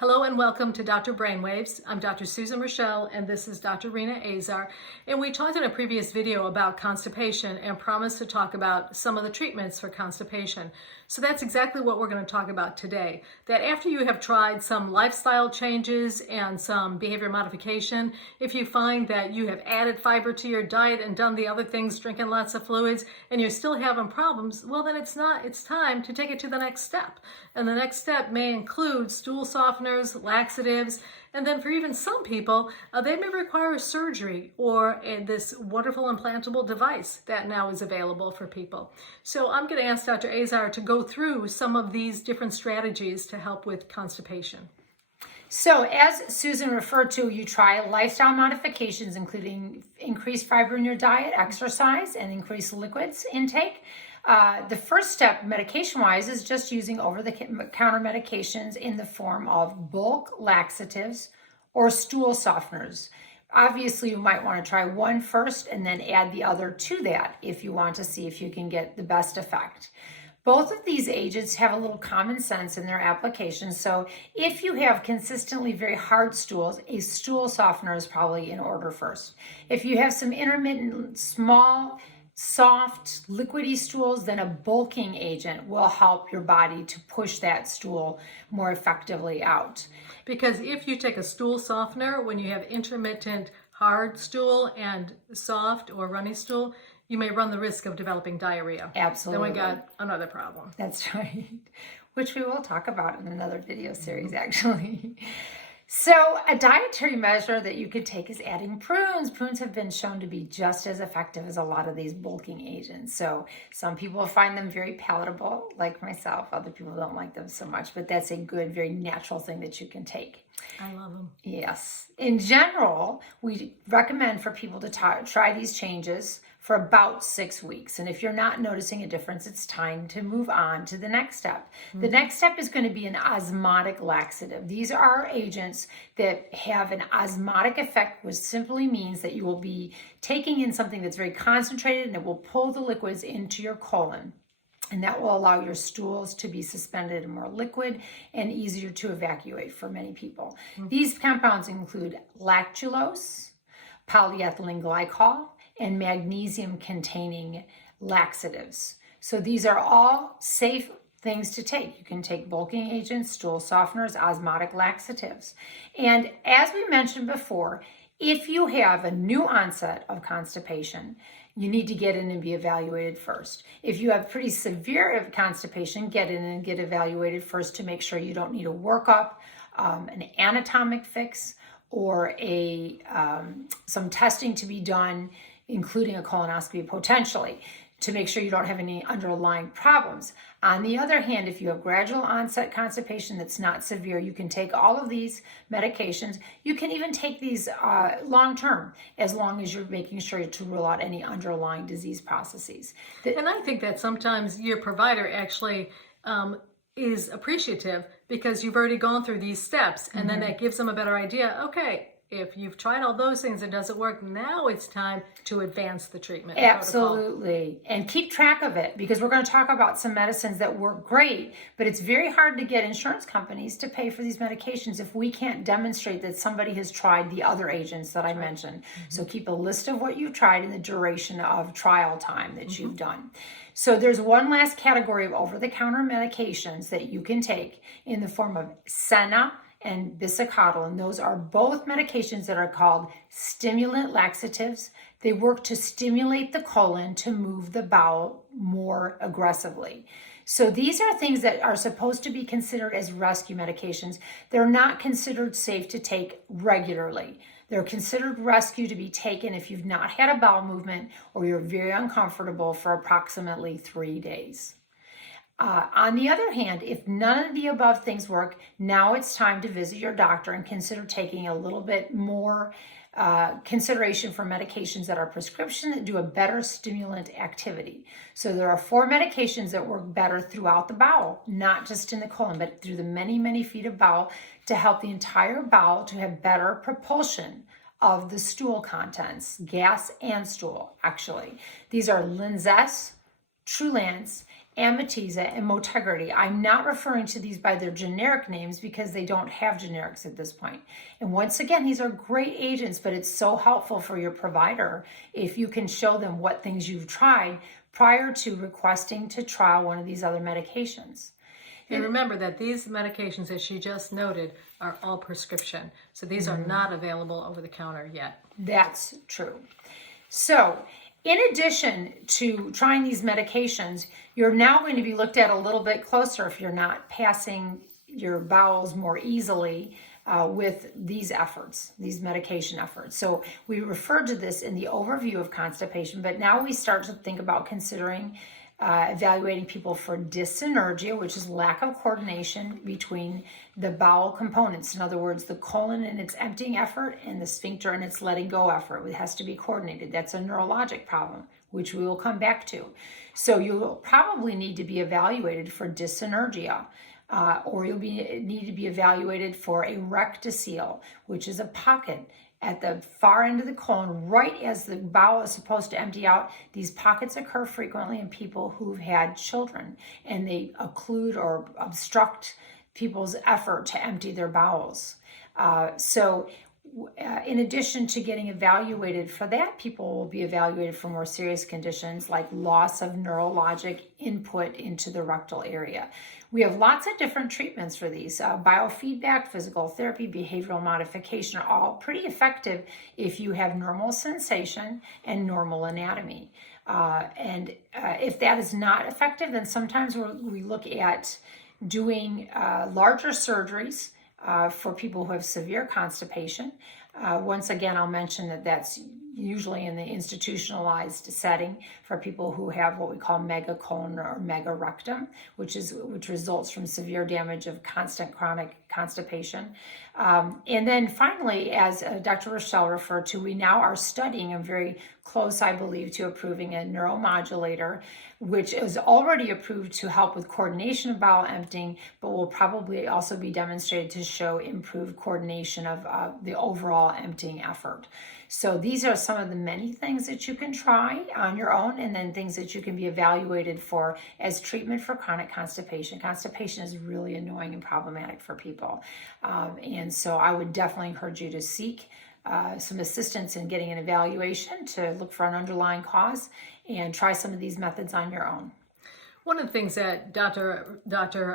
Hello and welcome to Dr. Brainwaves. I'm Dr. Susan Raschal and this is Dr. Rena Azar. And we talked in a previous video about constipation and promised to talk about some of the treatments for constipation. So that's exactly what we're going to talk about today. That after you have tried some lifestyle changes and some behavior modification, if you find that you have added fiber to your diet and done the other things, drinking lots of fluids, and you're still having problems, well then it's time to take it to the next step. And the next step may include stool softeners, laxatives, and then for even some people, they may require surgery or this wonderful implantable device that now is available for people. So I'm going to ask Dr. Azar to go through some of these different strategies to help with constipation. So as Susan referred to, you try lifestyle modifications, including increased fiber in your diet, exercise, and increased liquids intake. The first step, medication-wise, is just using over-the-counter medications in the form of bulk laxatives or stool softeners. Obviously, you might want to try one first and then add the other to that if you want to see if you can get the best effect. Both of these agents have a little common sense in their application. So if you have consistently very hard stools, a stool softener is probably in order first. If you have some intermittent, small, soft, liquidy stools, then a bulking agent will help your body to push that stool more effectively out. Because if you take a stool softener when you have intermittent hard stool and soft or runny stool, you may run the risk of developing diarrhea. Absolutely. Then we got another problem. That's right, which we will talk about in another video series, actually. So a dietary measure that you could take is adding prunes. Prunes have been shown to be just as effective as a lot of these bulking agents. So some people find them very palatable, like myself. Other people don't like them so much, but that's a good, very natural thing that you can take. I love them. Yes. In general, we recommend for people to try these changes for about 6 weeks. And if you're not noticing a difference, it's time to move on to the next step. The next step is going to be an osmotic laxative. These are agents that have an osmotic effect, which simply means that you will be taking in something that's very concentrated and it will pull the liquids into your colon. And that will allow your stools to be suspended and more liquid and easier to evacuate for many people. These compounds include lactulose, polyethylene glycol, and magnesium-containing laxatives. So these are all safe things to take. You can take bulking agents, stool softeners, osmotic laxatives. And as we mentioned before, if you have a new onset of constipation, you need to get in and be evaluated first. If you have pretty severe constipation, get in and get evaluated first to make sure you don't need a workup, an anatomic fix, or some testing to be done, including a colonoscopy potentially, to make sure you don't have any underlying problems. On the other hand, if you have gradual onset constipation that's not severe, you can take all of these medications. You can even take these long-term, as long as you're making sure to rule out any underlying disease processes. And I think that sometimes your provider actually is appreciative because you've already gone through these steps, and then that gives them a better idea. Okay, if you've tried all those things and it doesn't work, now it's time to advance the treatment. Absolutely. Protocol. And keep track of it, because we're going to talk about some medicines that work great, but it's very hard to get insurance companies to pay for these medications if we can't demonstrate that somebody has tried the other agents that I mentioned. So keep a list of what you've tried and the duration of trial time that you've done. So there's one last category of over-the-counter medications that you can take in the form of senna and bisacodyl, and those are both medications that are called stimulant laxatives. They work to stimulate the colon to move the bowel more aggressively. So these are things that are supposed to be considered as rescue medications. They're not considered safe to take regularly. They're considered rescue to be taken if you've not had a bowel movement or you're very uncomfortable for approximately 3 days. On the other hand, if none of the above things work, now it's time to visit your doctor and consider taking a little bit more consideration for medications that are prescription that do a better stimulant activity. So there are 4 medications that work better throughout the bowel, not just in the colon, but through the many, many feet of bowel to help the entire bowel to have better propulsion of the stool contents, gas and stool, actually. These are Linzess, Trulance, Amitiza, and Motegrity. I'm not referring to these by their generic names because they don't have generics at this point. And once again, these are great agents, but it's so helpful for your provider if you can show them what things you've tried prior to requesting to trial one of these other medications. And remember that these medications that she just noted are all prescription. So these are not available over the counter yet. That's true. So in addition to trying these medications, you're now going to be looked at a little bit closer if you're not passing your bowels more easily with these efforts, these medication efforts. So we referred to this in the overview of constipation, but now we start to think about considering evaluating people for dyssynergia, which is lack of coordination between the bowel components. In other words, the colon in its emptying effort and the sphincter in its letting go effort. It has to be coordinated. That's a neurologic problem, which we will come back to. So you'll probably need to be evaluated for dyssynergia. Or you'll need to be evaluated for a rectocele, which is a pocket at the far end of the colon, right as the bowel is supposed to empty out. These pockets occur frequently in people who've had children, and they occlude or obstruct people's effort to empty their bowels. In addition to getting evaluated for that, people will be evaluated for more serious conditions like loss of neurologic input into the rectal area. We have lots of different treatments for these. Biofeedback, physical therapy, behavioral modification are all pretty effective if you have normal sensation and normal anatomy. If that is not effective, then sometimes we look at doing larger surgeries for people who have severe constipation. Once again, I'll mention that that's usually in the institutionalized setting for people who have what we call megacolon or megarectum, which results from severe damage of constant chronic constipation. And then finally, as Dr. Raschal referred to, we now are studying and very close, I believe, to approving a neuromodulator, which is already approved to help with coordination of bowel emptying, but will probably also be demonstrated to show improved coordination of the overall emptying effort. So these are some of the many things that you can try on your own, and then things that you can be evaluated for as treatment for chronic constipation. Constipation is really annoying and problematic for people. And so I would definitely encourage you to seek some assistance in getting an evaluation to look for an underlying cause and try some of these methods on your own. One of the things that Dr.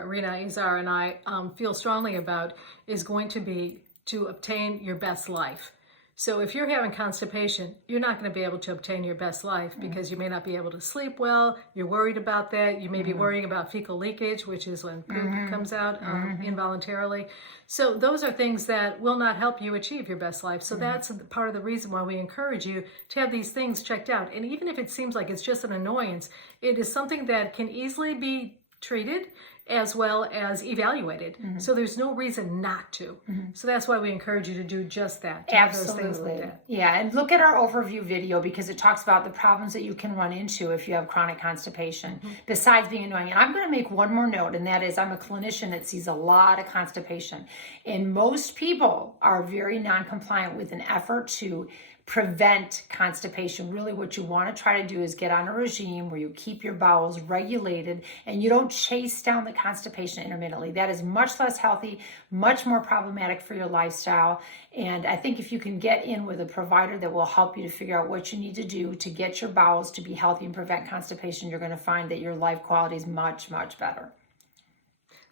Rena Azar and I feel strongly about is going to be to obtain your best life. So if you're having constipation, you're not going to be able to obtain your best life because you may not be able to sleep well. You're worried about that. You may be worrying about fecal leakage, which is when poop comes out involuntarily. So those are things that will not help you achieve your best life. So that's part of the reason why we encourage you to have these things checked out. And even if it seems like it's just an annoyance, it is something that can easily be treated as well as evaluated. So there's no reason not to. So that's why we encourage you to do just that. To have those things looked at. Yeah, and look at our overview video because it talks about the problems that you can run into if you have chronic constipation, besides being annoying. And I'm going to make one more note, and that is I'm a clinician that sees a lot of constipation. And most people are very non-compliant with an effort to prevent constipation. Really what you want to try to do is get on a regime where you keep your bowels regulated and you don't chase down the constipation intermittently. That is much less healthy, much more problematic for your lifestyle. And I think if you can get in with a provider that will help you to figure out what you need to do to get your bowels to be healthy and prevent constipation, you're going to find that your life quality is much, much better.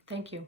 Thank you.